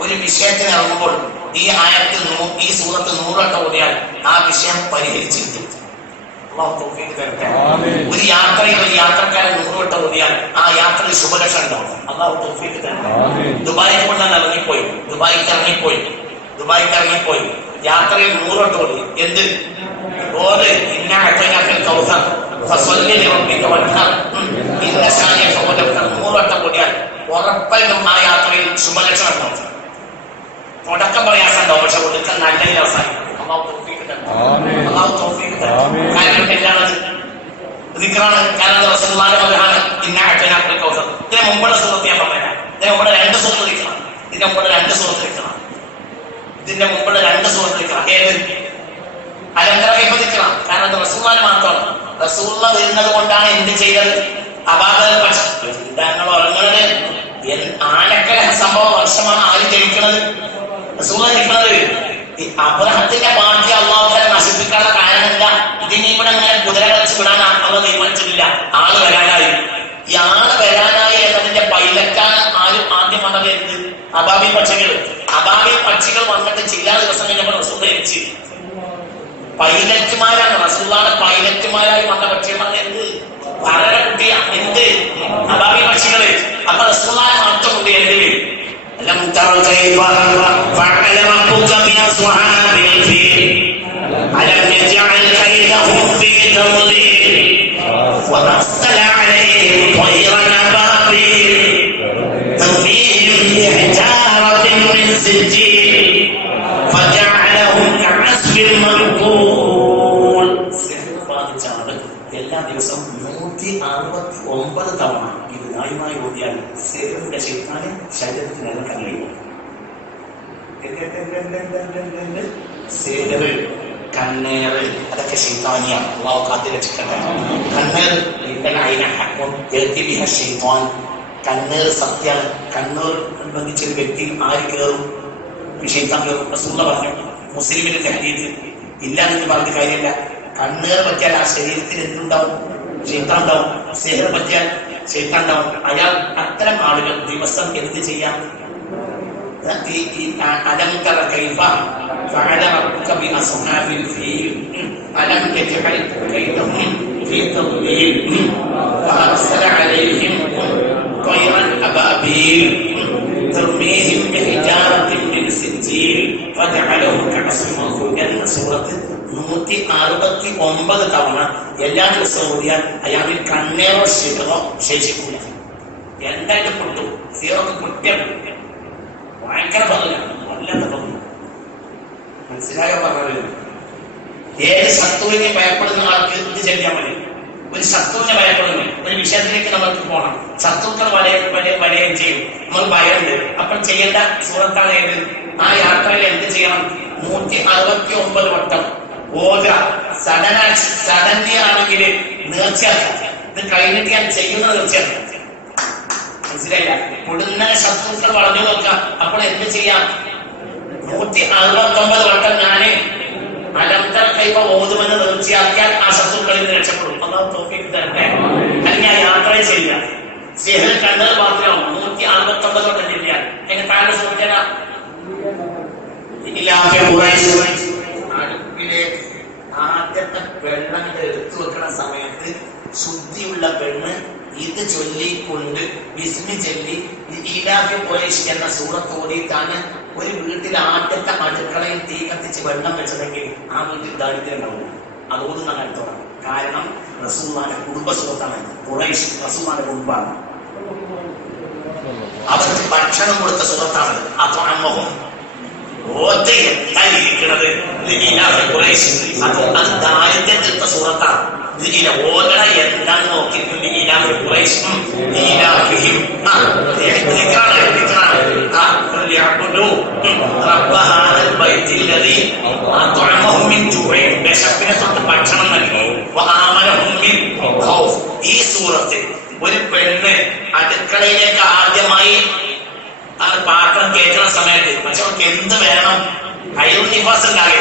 ഒരു വിഷയത്തിന് ഇറങ്ങുമ്പോൾ ഈ ആയത്തിൽ ഈ സൂറത്ത് നൂറട്ടം ഓടിയാൽ ആ വിഷയം പരിഹരിച്ചിട്ടു. ഒരു യാത്രയിൽ ഒരു യാത്രക്കാരൻ നൂറുവട്ടം ഓടിയാൽ ആ യാത്രയിൽ ശുഭലക്ഷം ഉണ്ടാവും. അള്ളാഹു തൗഫീഖ് തരട്ടെ. ദുബായിൽ കൊണ്ടാണ് ഇറങ്ങിപ്പോയി. ദുബായിക്ക് ഇറങ്ങിപ്പോയി. ദുബായിക്ക് ഇറങ്ങിപ്പോയി. യാത്രയിൽ നൂറോട്ട് ഓടി എന്ത്? ഓര് ഇന്ന അഴത്തനാക്കൽ കൗസർ ഫസ്വല്ലി ലിറബ്ബിക വൻഹർ. ഉം. കൂടിയാൽ ഉറപ്പായിട്ടും ആ യാത്രയിൽ ശുഭലക്ഷണം ഉണ്ടാവും. തുടക്കം പ്രയാസം ഉണ്ടാവും പക്ഷെ ഒടുക്കം നല്ല അവസാനം അള്ളാഹു തരട്ടെ. അള്ളാഹു. കാരണം എന്താണ്? ദിക്റാണ്. കാരണം അഴത്തനാക്കൽ കൗസർ. ഇതിന് മുമ്പുള്ള സുഹൃത്ത് ഞാൻ പറഞ്ഞുതരാം. ഇതിന് മുമ്പുള്ള രണ്ട് സുഹൃത്ത് ദിക്റാണ്. ഇതിന് മുമ്പുള്ള രണ്ട് ദിക്റാണ്. ഇതിന്റെ മുമ്പുള്ള രണ്ട് സുഹൃത്ത് ദിക്റാണ്. ഏത് അലന്തര വിഭജിക്കണം കാരണം അത് റസൂലിന് മാത്രമാണ്. റസൂള്ള വരുന്നത് കൊണ്ടാണ് എന്ത് ചെയ്തത്? അപാകത പക്ഷം റസൂല ജയിക്കുന്നത് ഈ അബ്രഹത്തിന്റെ പാർട്ടി അള്ളാഹുലെ നശിപ്പിക്കാനുള്ള കാരണമില്ല. ഇതിനി ഇവിടെ അങ്ങനെ കുതിര കളിച്ച് വിടാൻ അവ തീരുമാനിച്ചിട്ടില്ല. ആൾ വരാനായി. ഈ ആൾ വരാനായി എന്നതിന്റെ പൈലറ്റാണ് ആരും ആദ്യം വന്നത് അബാബി പക്ഷികൾ. അബാബി പക്ഷികൾ വന്നിട്ട് ചില ദിവസം കഴിഞ്ഞപ്പോൾ റസൂല ജയിച്ചു പൈലറ്റുമാരാണ്. റസൂലാണ് പൈലറ്റുമാരായി വന്ന പക്ഷികൾ എന്ത്? വളരെ കുട്ടിയ. എന്ത്? അബാബി പക്ഷികൾ അപ്പൊ റസൂലായ മാത്രമുണ്ട് എന്തിൽ لم تر كيف فعل ربك بأصحاب الفيل ألم يجعل كيدهم في تضليل وأرسل عليهم طيرا أبابيل ترميهم بحجارة من سجيل فجعلهم كعصف مأكول ബാധിച്ച ആള് എല്ലാ ദിവസവും നൂറ്റി അറുപത്തി ഒമ്പത് തവണ ന്യായമായി ഓടിയാൽ സേവന്റെ ശൈത്താന് ശരീരത്തിന് ഇറക്കാൻ കഴിയും സേവറ് കണ്ണേറ് അതൊക്കെ ശൈത്താനിയാണ് അള്ളാഹു കാത്തി രക്ഷിക്കട്ടെ കണ്ണേർ ശൈത്താൻ കണ്ണേർ സത്യാണ്. കണ്ണൂർ അനുബന്ധിച്ച ഒരു വ്യക്തി ആര് കയറും ഷെയ്ത്താൻ കയറും പറഞ്ഞു. മുസ്ലിമിന്റെ തെഹരീത് ഇല്ലാന്ന് പറഞ്ഞ കാര്യമില്ല. കണ്ണേർ പറ്റിയാൽ ആ ശരീരത്തിൽ എന്തുണ്ടാവും? ഷെയ്ത്താൻ ഉണ്ടാവും. സേഹർ പറ്റിയാൽ ഷെയ്ത്താൻ ഉണ്ടാവും അയാൾ അത്തരം ആളുകൾ ദിവസം എന്ത് ചെയ്യാം ഈ- ഈ അ- അലം തറ കൈഫ ഫഅല റബ്ബുക ബിഅസ്ഹാബിൽ ഫീൽ അലം യജ്അൽ കൈദഹും ഫീ തദ്ലീൽ വഅർസല അലൈഹിം طيرا أبابيل ترميهم എന്ന സൂറത്ത് നൂറ്റി അറുപത്തി ഒമ്പത് തവണ എല്ലാ ദിവസവും ഓടിയാൽ അയാളിൽ കണ്ണേറോ ശിഖറോ ശേഷിക്കൂല. എന്തായിട്ട് പൊട്ടു. സീറോക്ക് കുറ്റം. ഭയങ്കര പകലാണ് വല്ലാത്ത പകൽ മനസ്സിലായോ പറഞ്ഞത്? ഏത് ശത്രുവിനെ ഭയപ്പെടുന്ന ആൾക്ക് ഇത് ചെയ്യാൻ മതി ഒരു ശത്രുവിനെ ഭയപ്പെടുന്നു. ഒരു വിഷയത്തിലേക്ക് നമുക്ക് പോകണം. ശത്രുക്കൾ വലയ വലയ ചെയ്യും. നമ്മൾ ഭയമുണ്ട് അപ്പോൾ ചെയ്യേണ്ട സൂറത്താണ് ഏത്? ആ യാത്രയിൽ എന്ത് ചെയ്യണം? നൂറ്റി അറുപത്തി ഒമ്പത് വട്ടം. ഓജ സഡന സഡൻലി ആണെങ്കിൽ നേർച്ചയാക്കാം ഇത് കഴിഞ്ഞിട്ട് ഞാൻ ചെയ്യുന്ന നേർച്ചയാക്കാം മനസ്സിലായില്ല? പൊടുന്ന ശത്രുക്കൾ വളഞ്ഞു നോക്കാം അപ്പോൾ എന്ത് ചെയ്യാം? നൂറ്റി അറുപത്തി ഒമ്പത് വട്ടം ഞാൻ അലന്തര കൈവ ഓതുമെന്ന് തീർച്ചയാക്കിയാൽ ആ ശത്രുക്കളിൽ നിന്ന് രക്ഷപ്പെടും. അതാ തോക്കി തരട്ടെ. അല്ലെങ്കിൽ യാത്ര ചെയ്യുക. സിഹൽ കണ്ടത് മാത്രമാവും നൂറ്റി അറുപത്തി ഒമ്പത് ചെയ്യാൻ എങ്ങനെ താഴെ അടുപ്പിലേക്ക് ആദ്യത്തെ വെള്ളം ഇത് എടുത്തു വെക്കുന്ന സമയത്ത് ശുദ്ധിയുള്ള പെണ്ണ് ഇത് ചൊല്ലിക്കൊണ്ട് വിസ്മി ചൊല്ലി ഈലാഫി ഖുറൈശ് എന്ന സൂറത്ത് ഓടിയിട്ടാണ് ഒരു വീട്ടിൽ ആദ്യത്തെ അടുക്കളയിൽ തീ കത്തിച്ച് വെള്ളം വെച്ചതെങ്കിൽ ആ വീട്ടിൽ ദാരിദ്ര്യം ഉണ്ടാവും അതുകൊണ്ട് ഓതുന്ന കാലത്തോടെ കാരണം റസൂമാന്റെ കുടുംബ സുഹൃത്താണ് കുറേശ് റസൂമാന്റെ കുടുംബമാണ്. അവർക്ക് ഭക്ഷണം കൊടുത്ത സുഹൃത്താണ് അപ്പൊ അമ്മഹും. ഓത്ത് എന്തായിരിക്കണത് ഇതിനാണ് ഖുറൈശ്. അത് അത് ദാരിദ്ര്യത്തിലത്തെ സുഹൃത്താണ്. ഇതിനെ ഓതണ എന്താണ് മിൻ ജുഅഇൻ വിശപ്പിനെ തൊട്ട് ഭക്ഷണം നൽകി. ഈ സൂറത്തിൽ ഒരു പെണ്ണ് അടുക്കളയിലേക്ക് ആദ്യമായി ആ പാത്രം കേൾക്കുന്ന സമയത്ത് പക്ഷെ അവർക്ക് എന്ത് വേണം? അയ്യോ നിഫാസ് ഉണ്ടാകെ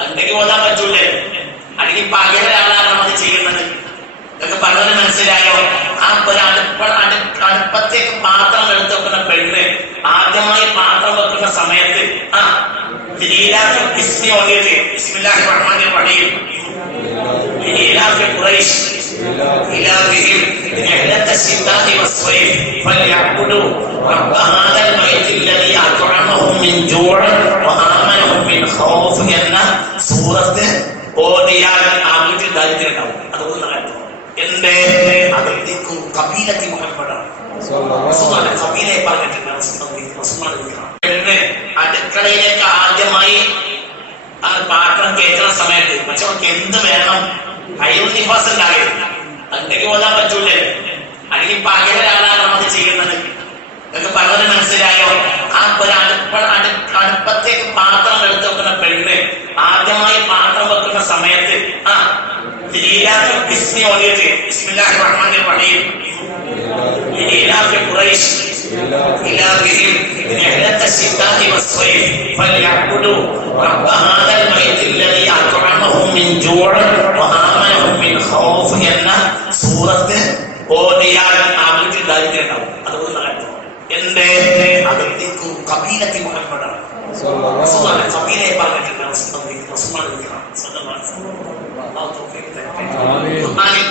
അല്ലെങ്കിൽ ഓതാൻ പറ്റൂലേ? അല്ലെങ്കിൽ പകരൊരാളാണ് അത് ചെയ്യുന്നത്? ഇതൊക്കെ പറഞ്ഞത് മനസ്സിലായോ? ആ ഒരു അടുപ്പ അടുപ്പത്തേക്ക് പാത്രം എടുത്ത് വെക്കുന്ന പെണ്ണ് ആദ്യമായി പാത്രം വെക്കുന്ന സമയത്ത് ആ ലീലാ കിസ്മി ഓതിയിട്ട് ഇസ്മില്ലാഹി റഹ്മാൻ റഹീം അടു- അടുപ്പത്തെ إلههم رحلة الشتاء والصيف فليعبدوا رب هذا البيت الذي أطعمهم من جوع وآمنهم من خوف എന്ന സൂറത്ത് ഓടിയാൽ ആ വീട്ടിൽ ദാരിദ്ര്യം ഉണ്ടാവും അതുകൊണ്ട് നടക്കും എന്റെ അതിലേക്കും കബീലത്തി മുഹമ്മദാണ് റസൂലുള്ളാഹിന്റെ കബീലയെ പറഞ്ഞിട്ടുണ്ട് റസൂലുള്ളാഹി റസൂലുള്ളാഹി വിളിക്കണം. പെണ്ണ് അടുക്കളയിലേക്ക് ആദ്യമായി ആ പാത്രം കയറ്റുന്ന സമയത്ത് പക്ഷെ അവർക്ക് എന്ത് വേണം അയ്യോ നിവാസം ഉണ്ടാകരുത് അല്ലെങ്കിൽ ഓതാൻ പറ്റൂലേ അല്ലെങ്കിൽ പകരൊരാളാണ് അത് ചെയ്യുന്നത് നിങ്ങൾക്ക് പറഞ്ഞത് മനസ്സിലായോ ആ ഒരു അടുപ്പ അടു അടുപ്പത്തേക്ക് പാത്രം എടുത്ത് വെക്കുന്ന പെണ്ണ് ആദ്യമായി പാത്രം വെക്കുന്ന സമയത്ത് ആ ലീലാക്ക് ബിസ്മി ഓടിയിട്ട് ബിസ്മില്ലാഹി റഹ്മാനിർ റഹീം ലീലാക്ക് ഖുറൈശ് إلههم رحلة الشتاء والصيف فليعبدوا رب هذا البيت الذي أطعمهم من جوع ദാരിദ്ര്യം ഉണ്ടാവും അതുകൊണ്ട് നടക്കും എന്റെ അതിലേക്കും കബീലത്തി മുഹമ്മദാണ് കബീലയെ പറഞ്ഞിട്ടുണ്ട് റസൂലുള്ളാഹി റസൂലുള്ളാഹി വിളിക്കണം. സ്വന്തമായി. അല്ലാഹു തൗഫീഖ് തരട്ടെ. ഖുർആനിൽ